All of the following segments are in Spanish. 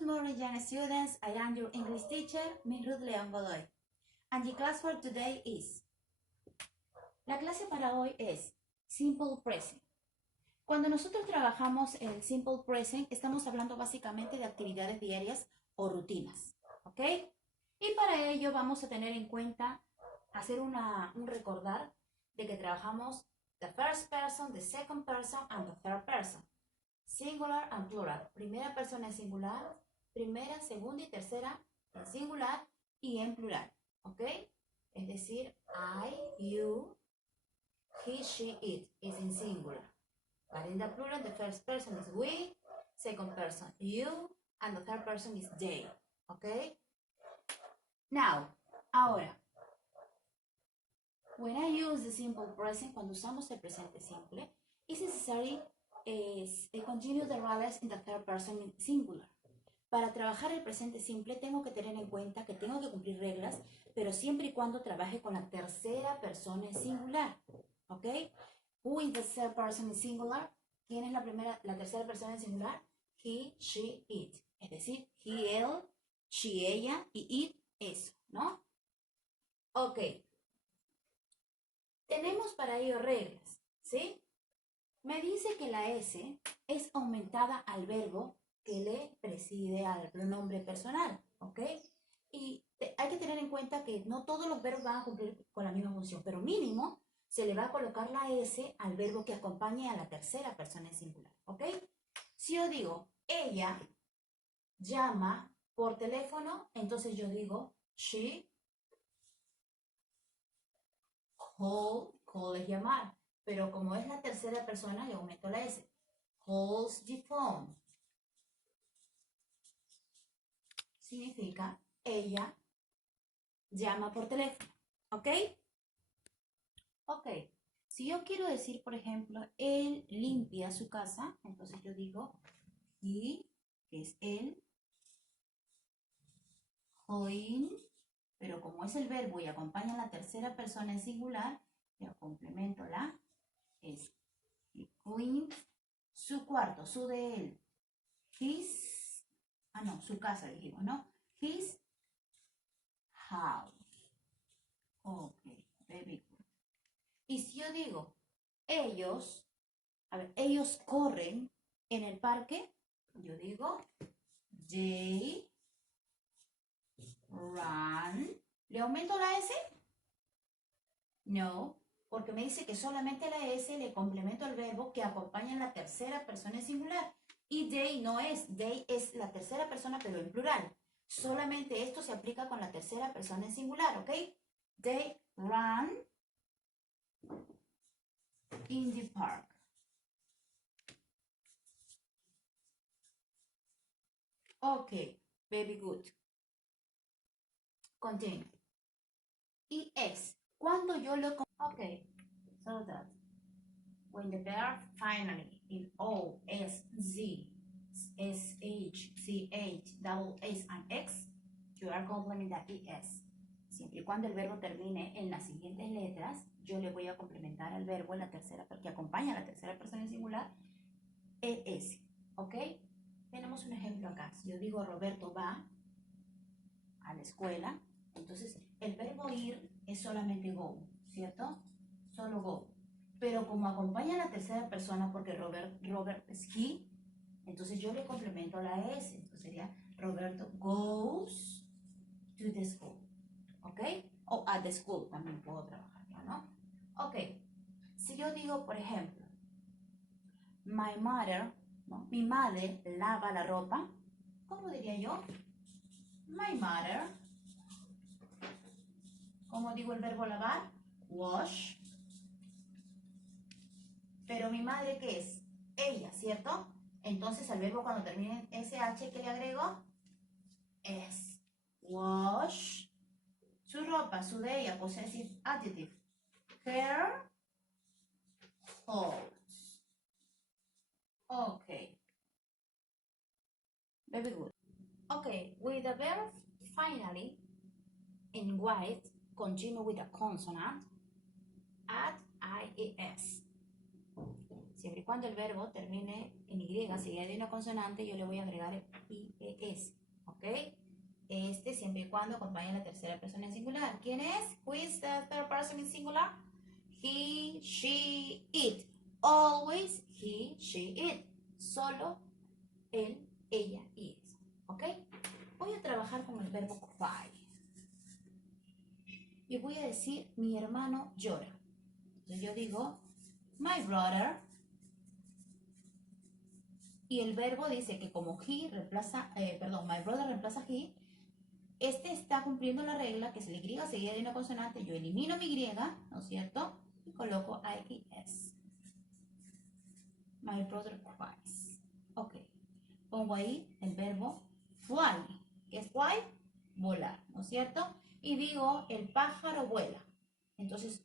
Good morning, young students. I am your English teacher, Miss Ruth León Godoy. And the class for today is... La clase para hoy es Simple Present. Cuando nosotros trabajamos el Simple Present, estamos hablando básicamente de actividades diarias o rutinas, ¿ok? Y para ello vamos a tener en cuenta, hacer un recordar de que trabajamos the first person, the second person, and the third person. Singular and plural. Primera persona en singular, primera, segunda y tercera en singular y en plural, ¿ok? Es decir, I, you, he, she, it is in singular. But in the plural, the first person is we, second person you, and the third person is they, ¿ok? Now, ahora, when I use the simple present, cuando usamos el presente simple, it's necessary continue the roles in the third person singular. Para trabajar el presente simple tengo que tener en cuenta que tengo que cumplir reglas, pero siempre y cuando trabaje con la tercera persona en singular, ¿ok? Who is the third person in singular? ¿Quién es la tercera persona en singular? He, she, it. Es decir, he, él, she, ella y it, eso, ¿no? Ok. Tenemos para ello reglas, ¿sí? Me dice que la S es aumentada al verbo que le preside al pronombre personal, ¿ok? Y hay que tener en cuenta que no todos los verbos van a cumplir con la misma función, pero mínimo se le va a colocar la S al verbo que acompañe a la tercera persona en singular, ¿ok? Si yo digo, ella llama por teléfono, entonces yo digo, she call es llamar. Pero como es la tercera persona, le aumento la S. Calls the phone. Significa, ella llama por teléfono. ¿Ok? Ok. Si yo quiero decir, por ejemplo, él limpia su casa, entonces yo digo, he, que es él, clean, pero como es el verbo y acompaña a la tercera persona en singular, yo complemento la S. He cleans su cuarto, su de él. Su casa dijimos, ¿no? His house. Ok, very good. Y si yo digo, ellos corren en el parque, yo digo, they run. ¿Le aumento la S? No, porque me dice que solamente la S le complemento al verbo que acompaña en la tercera persona en singular. Y they no es, they es la tercera persona pero en plural. Solamente esto se aplica con la tercera persona en singular, ¿ok? They run in the park. Ok, very good. Continue. Y es, cuando yo lo... Ok, so that when the verb finally in O, S, Z, S, H, C, H, double S, and X, you are complementing the ES. Siempre y cuando el verbo termine en las siguientes letras, yo le voy a complementar al verbo en la tercera, que acompaña a la tercera persona en singular, ES. ¿Ok? Tenemos un ejemplo acá. Si yo digo Roberto va a la escuela, entonces el verbo ir es solamente go, ¿cierto? Solo go. Pero como acompaña a la tercera persona, porque Robert es he, entonces yo le complemento la S. Entonces sería Roberto goes to the school. ¿Ok? O at the school también puedo trabajar, ¿no? Ok. Si yo digo, por ejemplo, my mother, ¿no? Mi madre lava la ropa, ¿cómo diría yo? My mother. ¿Cómo digo el verbo lavar? Wash. Pero mi madre, ¿qué es? Ella, ¿cierto? Entonces al verbo cuando termine en SH, ¿qué le agrego? Es wash. Su ropa, su de ella, possessive adjective. Her clothes. Okay. Very good. Okay, with the verb finally in white, continue with a consonant, add IES. Siempre y cuando el verbo termine en Y, seguida de una consonante, yo le voy a agregar el IES, ¿ok? Este siempre y cuando acompañe la tercera persona en singular. ¿Quién es? Who is the third person in singular? He, she, it. Always he, she, it. Solo él, ella y es. ¿Ok? Voy a trabajar con el verbo cry. Y voy a decir, mi hermano llora. Entonces yo digo, my brother. Y el verbo dice que como he reemplaza, my brother reemplaza he, este está cumpliendo la regla que es la Y seguida de una consonante, yo elimino mi Y, ¿no es cierto? Y coloco IES. My brother cries. Ok. Pongo ahí el verbo fly. ¿Qué es fly? Volar, ¿no es cierto? Y digo, el pájaro vuela. Entonces,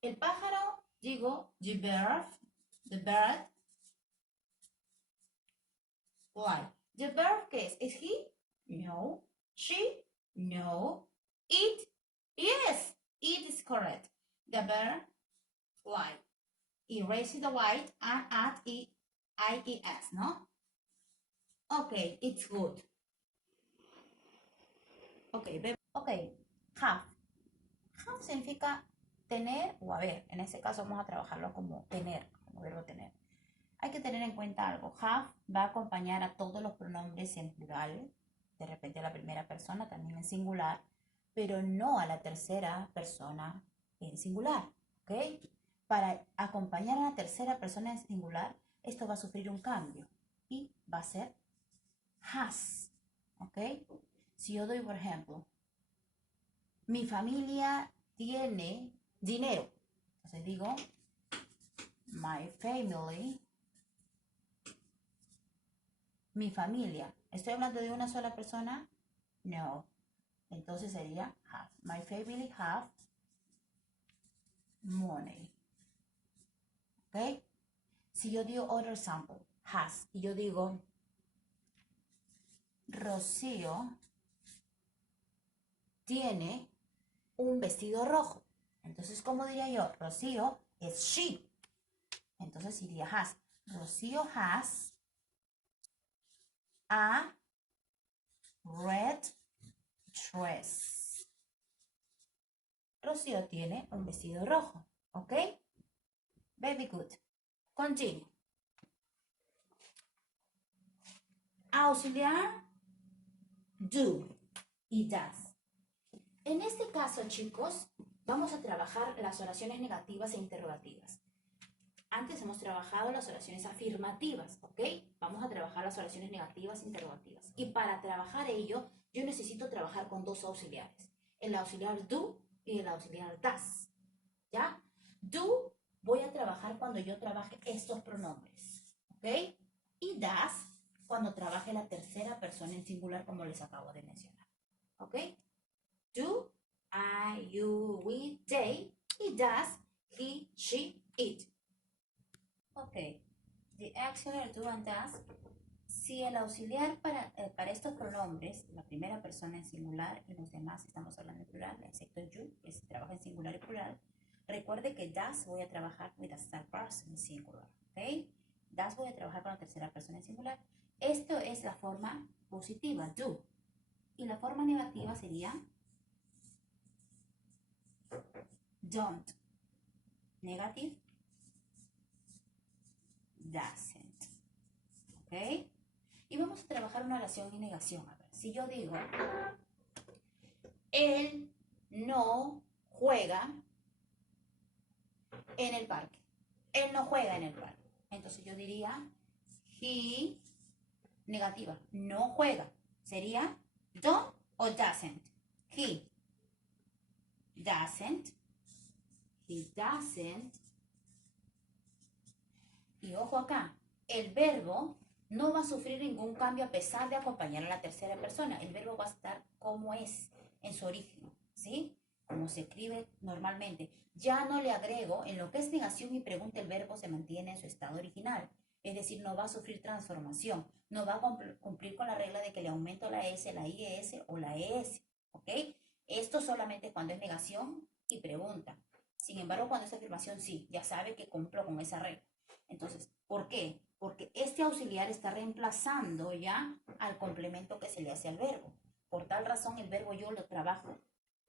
el pájaro, digo, the bird fly. The bird, ¿qué es? ¿Es he? No. She? No. It? Yes, it is correct. The bird fly. Erase the white and add IES, ¿no? Ok, it's good. Ok, have. Have significa tener o haber. En este caso vamos a trabajarlo como tener, como verbo tener. Hay que tener en cuenta algo. Have va a acompañar a todos los pronombres en plural, de repente a la primera persona también en singular, pero no a la tercera persona en singular, ¿ok? Para acompañar a la tercera persona en singular, esto va a sufrir un cambio y va a ser has, ¿ok? Si yo doy, por ejemplo, mi familia tiene dinero. Entonces digo, my family, mi familia. ¿Estoy hablando de una sola persona? No. Entonces sería have. My family have money. ¿Ok? Si yo digo other sample, has, y yo digo, Rocío tiene un vestido rojo. Entonces, ¿cómo diría yo? Rocío es she. Entonces iría has. Rocío has a red dress. Rocío tiene un vestido rojo. ¿Ok? Very good. Continue. Auxiliar, do y does. En este caso, chicos, vamos a trabajar las oraciones negativas e interrogativas. Antes hemos trabajado las oraciones afirmativas, ¿ok? Vamos a trabajar las oraciones negativas e interrogativas. Y para trabajar ello, yo necesito trabajar con dos auxiliares. El auxiliar do y el auxiliar does. ¿Ya? Do voy a trabajar cuando yo trabaje estos pronombres, ¿ok? Y does cuando trabaje la tercera persona en singular, como les acabo de mencionar, ¿ok? Do, I, you, we, they. Y does, he, she, it. Ok, the auxiliar do and does. Si el auxiliar para estos pronombres, la primera persona en singular y los demás estamos hablando en plural, excepto you, que se trabaja en singular y plural, recuerde que does voy a trabajar with the third person en singular, ¿ok? Does voy a trabajar con la tercera persona en singular. Esto es la forma positiva, do. Y la forma negativa sería don't. Negative, doesn't. ¿Ok? Y vamos a trabajar una oración y negación. A ver, si yo digo, él no juega en el parque. Él no juega en el parque. Entonces yo diría, he, negativa, no juega. Sería don't o doesn't. He doesn't. He doesn't. Y ojo acá, el verbo no va a sufrir ningún cambio a pesar de acompañar a la tercera persona. El verbo va a estar como es en su origen, ¿sí? Como se escribe normalmente. Ya no le agrego, en lo que es negación y pregunta, el verbo se mantiene en su estado original. Es decir, no va a sufrir transformación. No va a cumplir con la regla de que le aumento la S, la IS o la ES, ¿ok? Esto solamente cuando es negación y pregunta. Sin embargo, cuando es afirmación, sí, ya sabe que cumplo con esa regla. Entonces, ¿por qué? Porque este auxiliar está reemplazando ya al complemento que se le hace al verbo. Por tal razón, el verbo yo lo trabajo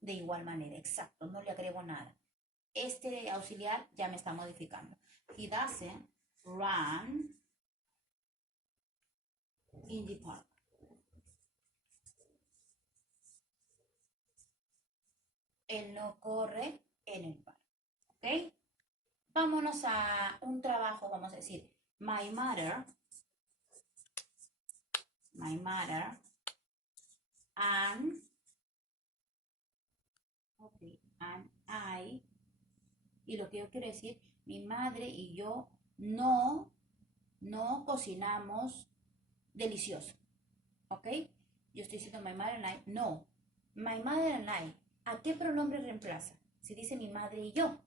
de igual manera, exacto, no le agrego nada. Este auxiliar ya me está modificando. He doesn't run in the park. Él no corre en el parque. ¿Ok? Vámonos a un trabajo, vamos a decir, my mother and, okay, and I, y lo que yo quiero decir, mi madre y yo no cocinamos delicioso. ¿Ok? Yo estoy diciendo my mother and I, no. My mother and I, ¿a qué pronombre reemplaza? Si dice mi madre y yo.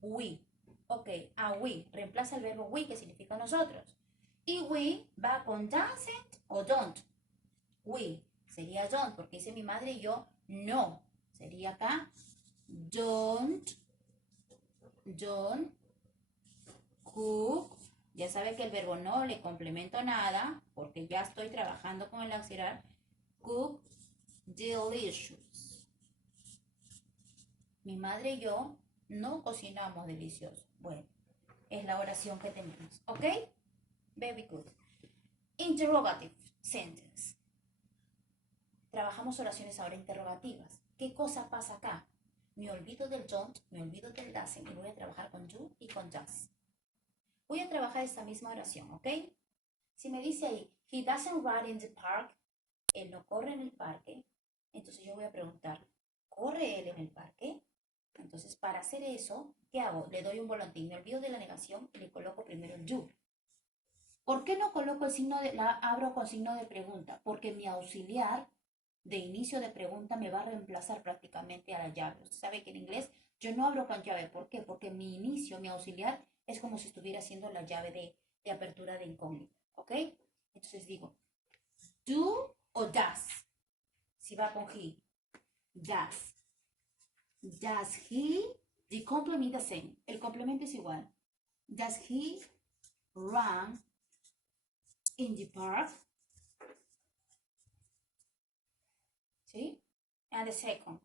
We. Ok, a we. Reemplaza el verbo we, que significa nosotros. Y we va con doesn't o don't. We sería don't, porque dice mi madre y yo no. Sería acá don't cook. Ya sabe que el verbo no le complemento nada, porque ya estoy trabajando con el auxiliar. Cook delicious. Mi madre y yo no cocinamos delicioso. Bueno, es la oración que tenemos. ¿Ok? Very good. Interrogative sentence. Trabajamos oraciones ahora interrogativas. ¿Qué cosa pasa acá? Me olvido del don't, me olvido del doesn't y voy a trabajar con do y con does. Voy a trabajar esta misma oración, ¿ok? Si me dice ahí, he doesn't run in the park, él no corre en el parque, entonces yo voy a preguntar, ¿corre él en el parque? Entonces, para hacer eso, ¿qué hago? Le doy un volantín, me olvido de la negación y le coloco primero el do. ¿Por qué no coloco el signo de, la abro con signo de pregunta? Porque mi auxiliar de inicio de pregunta me va a reemplazar prácticamente a la llave. Usted sabe que en inglés yo no abro con llave. ¿Por qué? Porque mi inicio, mi auxiliar, es como si estuviera haciendo la llave de apertura de incógnita. ¿Ok? Entonces digo, do o does. Si va con he, does. Does he, the complement the same. El complemento es igual. Does he run in the park? ¿Sí? And the second,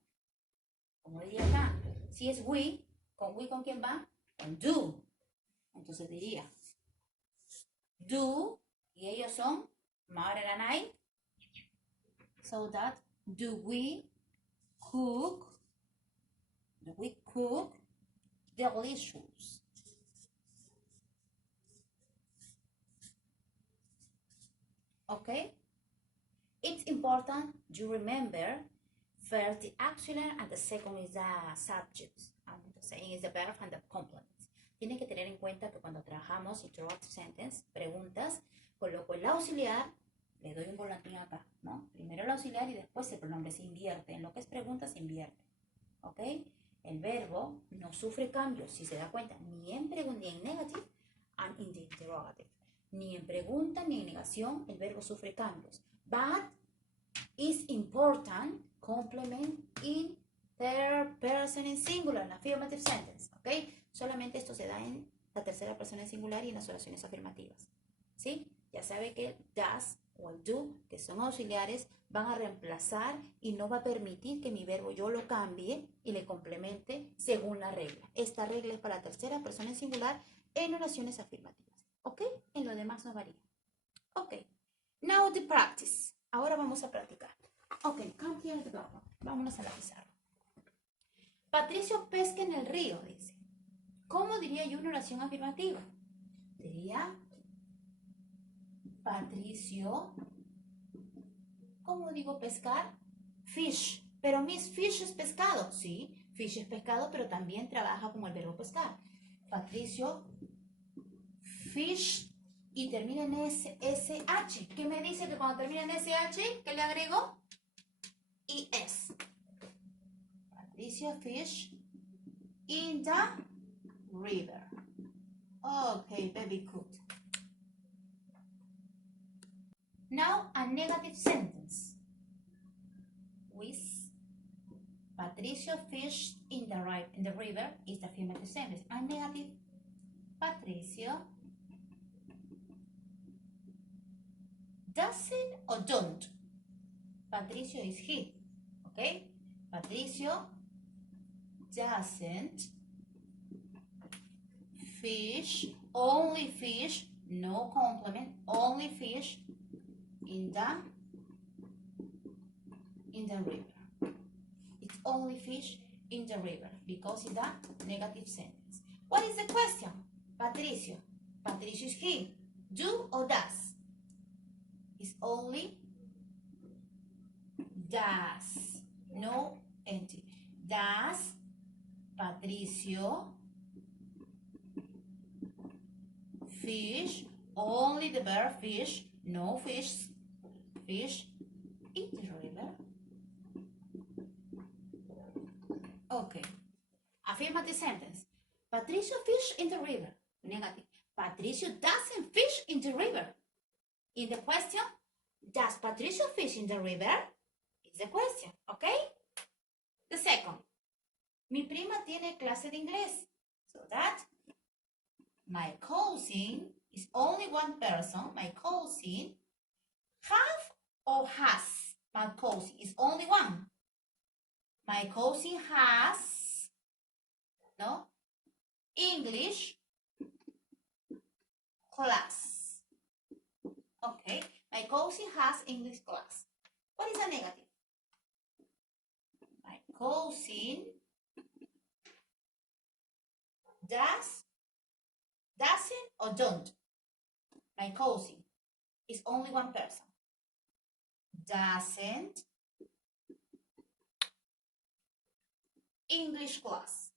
como diría acá, si es we, ¿con quién va? Con do. Entonces diría, do, y ellos son mother and I. So that, do we cook delicious? Okay? It's important you remember first the auxiliary and the second is the subject. And the second is the verb and the complement. Tiene que tener en cuenta que cuando trabajamos interrogative sentence, preguntas, coloco el auxiliar, le doy un volantín acá, ¿no? Primero el auxiliar y después el pronombre se invierte. En lo que es pregunta se invierte. ¿Ok? El verbo no sufre cambios, si se da cuenta, ni en negative and in the interrogative. Ni en pregunta ni en negación el verbo sufre cambios. But is important complement in third person in singular, en affirmative sentence, ¿ok? Solamente esto se da en la tercera persona en singular y en las oraciones afirmativas, ¿sí? Ya sabe que does o el do, que son auxiliares, van a reemplazar y no va a permitir que mi verbo yo lo cambie y le complemente según la regla. Esta regla es para la tercera persona en singular en oraciones afirmativas, ¿ok? En lo demás no varía. Ok, now the practice. Ahora vamos a practicar. Ok, come here the go. Vámonos a la pizarra. Patricio pesca en el río, dice. ¿Cómo diría yo una oración afirmativa? Diría, Patricio, ¿cómo digo pescar? Fish. Pero Miss Fish es pescado. Sí, fish es pescado, pero también trabaja como el verbo pescar. Patricio, fish, y termina en SH. ¿Qué me dice que cuando termina en SH, qué le agrego? ES. Patricia fish in the river. Okay, very good. Now a negative sentence. With Patricio fished in the river is the affirmative sentence. And negative, Patricio doesn't or don't. Patricio is he, okay? Patricio doesn't fish, only fish, no complement, only fish in the river. It's only fish in the river because it's a negative sentence. What is the question? Patricio. Patricio is he. Do or does? It's only does. No entity. Does Patricio fish? Only the verb fish. No fish. Fish in the river. Okay. Affirmative sentence. Patricio fish in the river. Negative. Patricio doesn't fish in the river. In the question, does Patricio fish in the river? Is the question, okay? The second. Mi prima tiene clase de inglés. So that my cousin is only one person. My cousin have or has. My cousin is only one. My cousin has, no, English class. Okay, my cousin has English class. What is a negative? My cousin doesn't or don't. My cousin is only one person. Doesn't English class.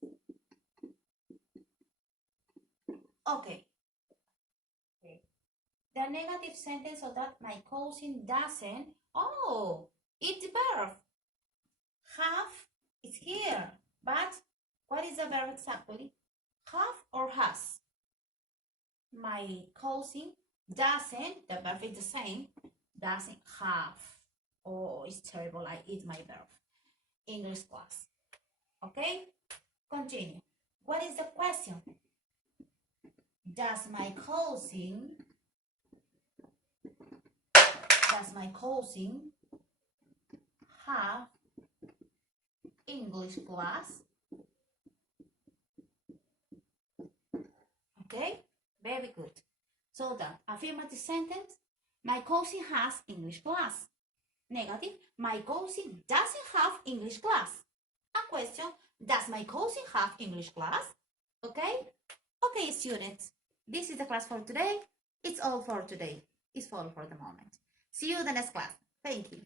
Okay. The negative sentence of that my cousin doesn't. Oh, it's the verb. Have is here. But what is the verb exactly? Have or has? My cousin doesn't, the verb is the same, doesn't have. Oh, it's terrible. I eat my verb. English class. Okay? Continue. What is the question? Does my cousin have English class? Okay, very good. So that affirmative sentence, my cousin has English class. Negative, my cousin doesn't have English class. A question, does my cousin have English class? Okay? Okay, students, this is the class for today. It's all for today. It's all for the moment. See you in the next class. Thank you.